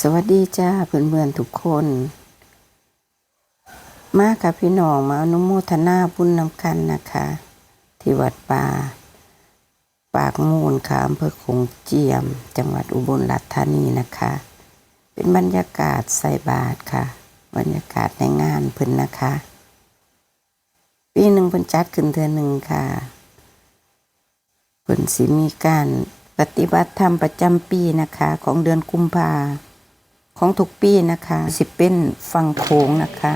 สวัสดีจ้าเพื่อนๆทุกคน มากับพี่น้องมาอนุโมทนาบุญนำกันนะคะ ที่วัดป่า ปากมูลค่ะอำเภอคงเจียม จังหวัดอุบลราชธานีนะคะ เป็นบรรยากาศใส่บาตรค่ะ บรรยากาศในงานเพิ่นนะคะ ปีหนึ่งเพิ่นจัดขึ้นเทือหนึ่งค่ะเพิ่นสิมีการปฏิบัติธรรมประจำปีนะคะ ของเดือนกุมภา ของทุกปีนะคะ สิเป็นฟังโขงนะคะ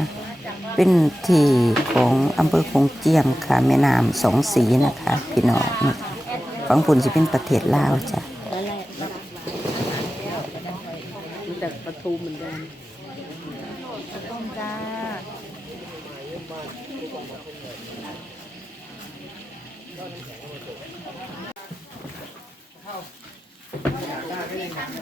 เป็นที่ของอำเภอคงเจียมค่ะแม่น้ำสองสีนะคะพี่น้องฟังผลสิเป็นประเทศลาวจ้ะรู้จักประตูเหมือนกันต้มจ้าทำ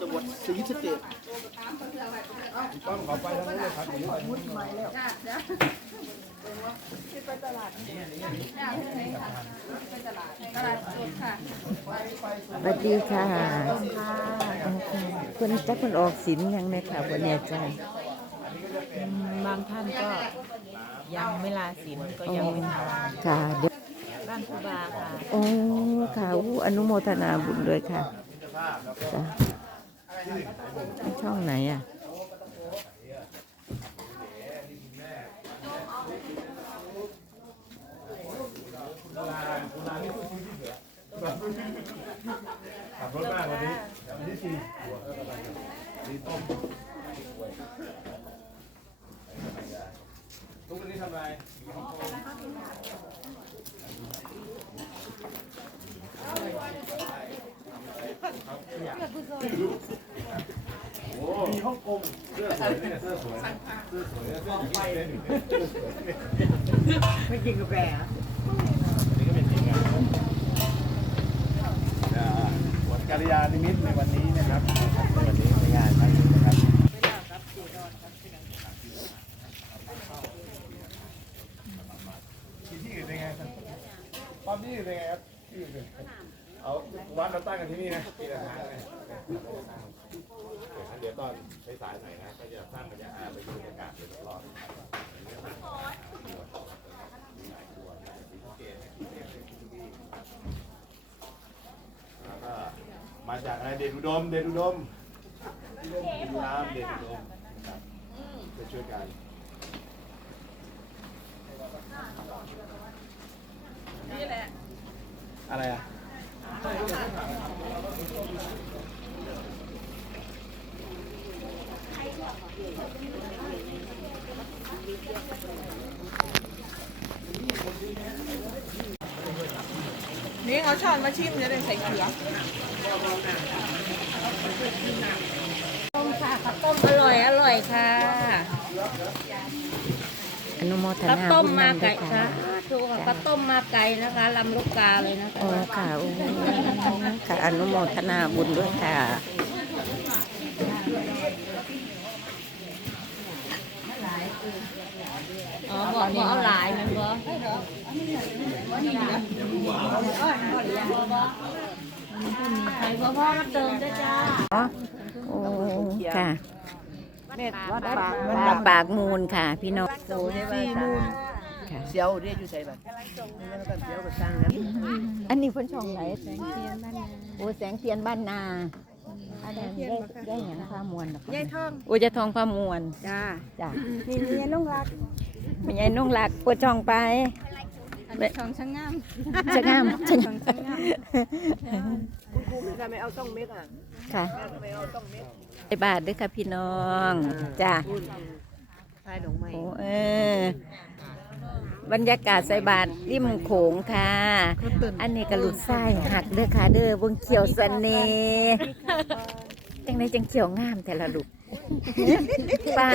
จังหวัดศรีสะเกษสวัสดีค่ะคนจักคนออกสินยังไหมค่ะวันนี้จ้ะบางท่านก็ยังไม่ลาสินก็ยังไม่ทค่ะเดี๋ยวำบ้านครูบาค่ะ โอ้ค่ะอู้อนุโมทนาบุญด้วยค่ะจ้ะ ช่องไหนอะขับรถมากวันนี้วันที่สี่สีต้มทุกวันนี้ทำอะไรโอ้ มีฮ่องกงเสื้อสวยเนี่ยเสื้อสวยเสื้อสวยเสื้อหญิงเต้นอยู่เนี่ยไม่กินกาแฟนี่ก็เป็นทีมงานอ่าวัดกัลยาณิมิตรในวันนี้นะครับในวันนี้ในงานครั้งนี้นะครับที่ที่อื่นเป็นไงครับความที่อื่นเป็นไงครับที่อื่นเป็นไง เอาวัดเราตั้งกันที่นี่นะที่ละครั้งนะเดี๋ยวตอนสายๆหน่อยนะก็จะสร้างบรรยากาศไปดูบรรยากาศเลยรอบๆแล้วก็มาจากอะไรเดชอุดม เดชอุดมอุดมน้ำเดชอุดมจะช่วยกันนี่แหละอะไรอะ นี่เอาช้อนมาชิมจะได้ใส่เกลือต้มค่ะข้าต้มอร่อยอร่อยค่ะ นุโมทข้าวนาต้มบุญมานำด้วไก่ยค่ะค่ะถูกค่ะข้าวต้มมาไก่นะคะลำลูกกาเลยนะคะ โอ้ค่ะโอ้ค่ะอนุโมทนาบุญด้วยค่ะ อ๋อบอกบอกเอาหลายมันบอกใส่พ่อพ่อมาเติมด้วยจ้า โอ้ค่ะ เม็ดวัดปากปากปากมูลค่ะ พี่น้องโตได้ว่าจ้าค่ะเสียวเรียกอยู่ใส่บัตรเสียวก็สร้างนั้นอันนี้เพิ่นช่องไหนแสงเทียนบ้านนาโอ้แสงเทียนบ้านนาอันนั้นได้ได้หยังพามวลเหรอคะยายทองโอ้ยายทองพามวลจ้าจ้ะนี่เมียนุ่งรักเป็นยายนุ่งหลักเปิดช่องไป อันนี้ทองช่างงามจะงามจะทองงามช่างงามคุณครูทำไมเอาต้องเม็ดอะค่ะทำไมเอาต้องเม็ดไปบาทด้วยค่ะพี่น้องจ้ะทายดอกไม้โอ้เออบรรยากาศใส่บาทริมโขงค่ะ อันนี้กระลุดไส้หักเด้อค่ะเด้อเบงเขียวเสน่ห์จังไดจังเขียวงามแต่ละลูกป้า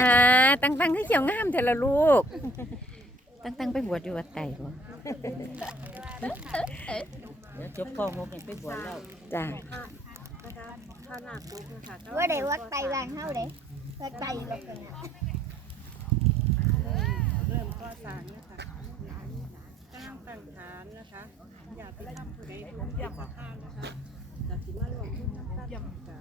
ตั้งตั้งให้เขียวงามแต่ละลูก ตั้งตั้งไปบวชอยู่วัดไต่บ่ เดี๋ยวจบป .6 เนี่ยไปบวชแล้วจ้าพระข้าวหน้าคุกนะคะว่าได้วัดไตวางเท่าเด้วัดไตลงกันนะเริ่มก่อสางนะคะกำลังตั้งฐานนะคะ อย่าไปทำผู้ใดทุกอย่างประการนะคะแต่สิมาหลงทุนน้ำกันค่ะ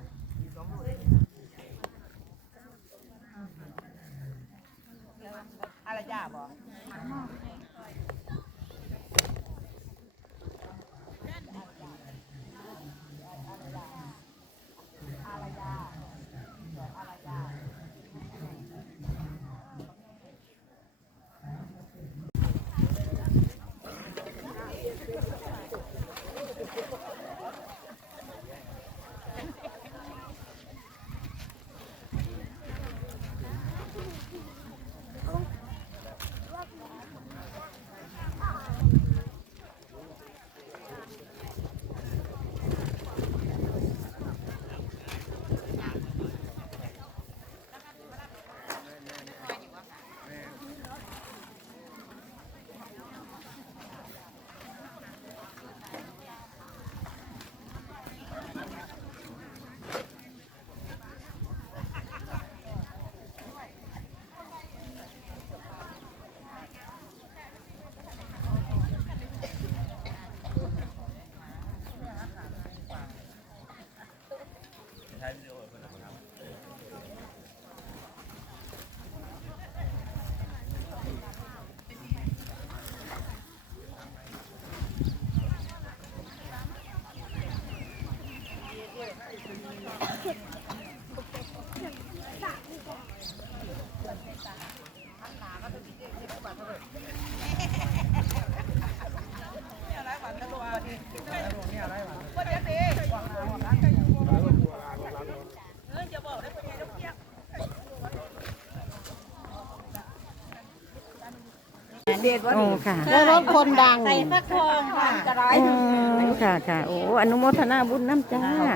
โอ้ค่ะแล้วรถคนดังใส่ฟักทองค่ะจะร้อยอืมค่ะค่ะโอ้อนุโมทนาบุญน้ำจ้าอ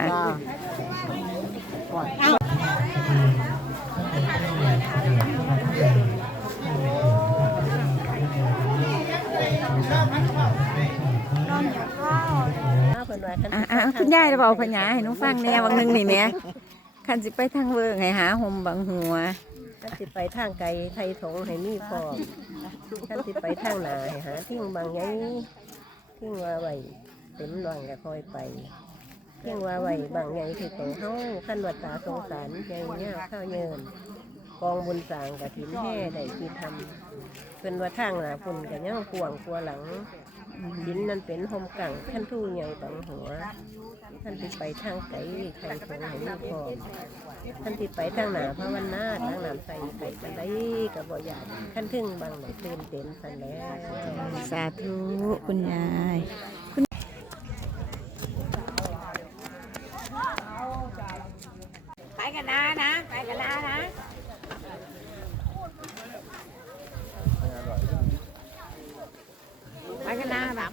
ะอะคุณยายจะบอกพญาให้หนุฟังแนวบางหนึงนี่แหม่คันสิไปทางเวิงให้หาห่มบางหัว ท่านสิไปทางไกลไทยถงให้มีพร้อมท่านสิไปทางหนาให้หาทิ้งบางไงทิ้งว่าไว้เต็มหลังก็คอยไปทิ้งว่าไว้บางไงที่ของเฮาขั้นวัดตาสงสารใจเนี่ยข้าวเยินกองบุญสางกะถินแห่ได้ที่ทำเป็นว่าทางหนาพุ่นกันย่างกวงกลัวหลัง ดินนั่นเป็นหมกังท่านทู่ใหญ่บังหัว ท่านที่ไปทางไกลไทยถงห้มีพร้อมท่านที่ไปทางหนาพระวันนาทางน้ำใสไก่กันได้กับบ่อยากท่านทึ่งบางหน่อยตื่นเต้นสันแล้วสาธุคุณยาย ไปกันนะนะ ไปกันนะนะ ไปกันนะแบบ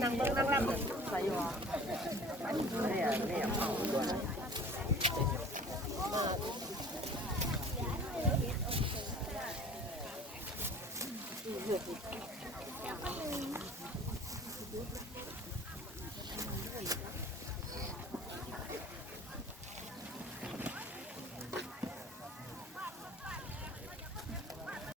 那没那么冷，还有啊，哎呀，那样跑不过来。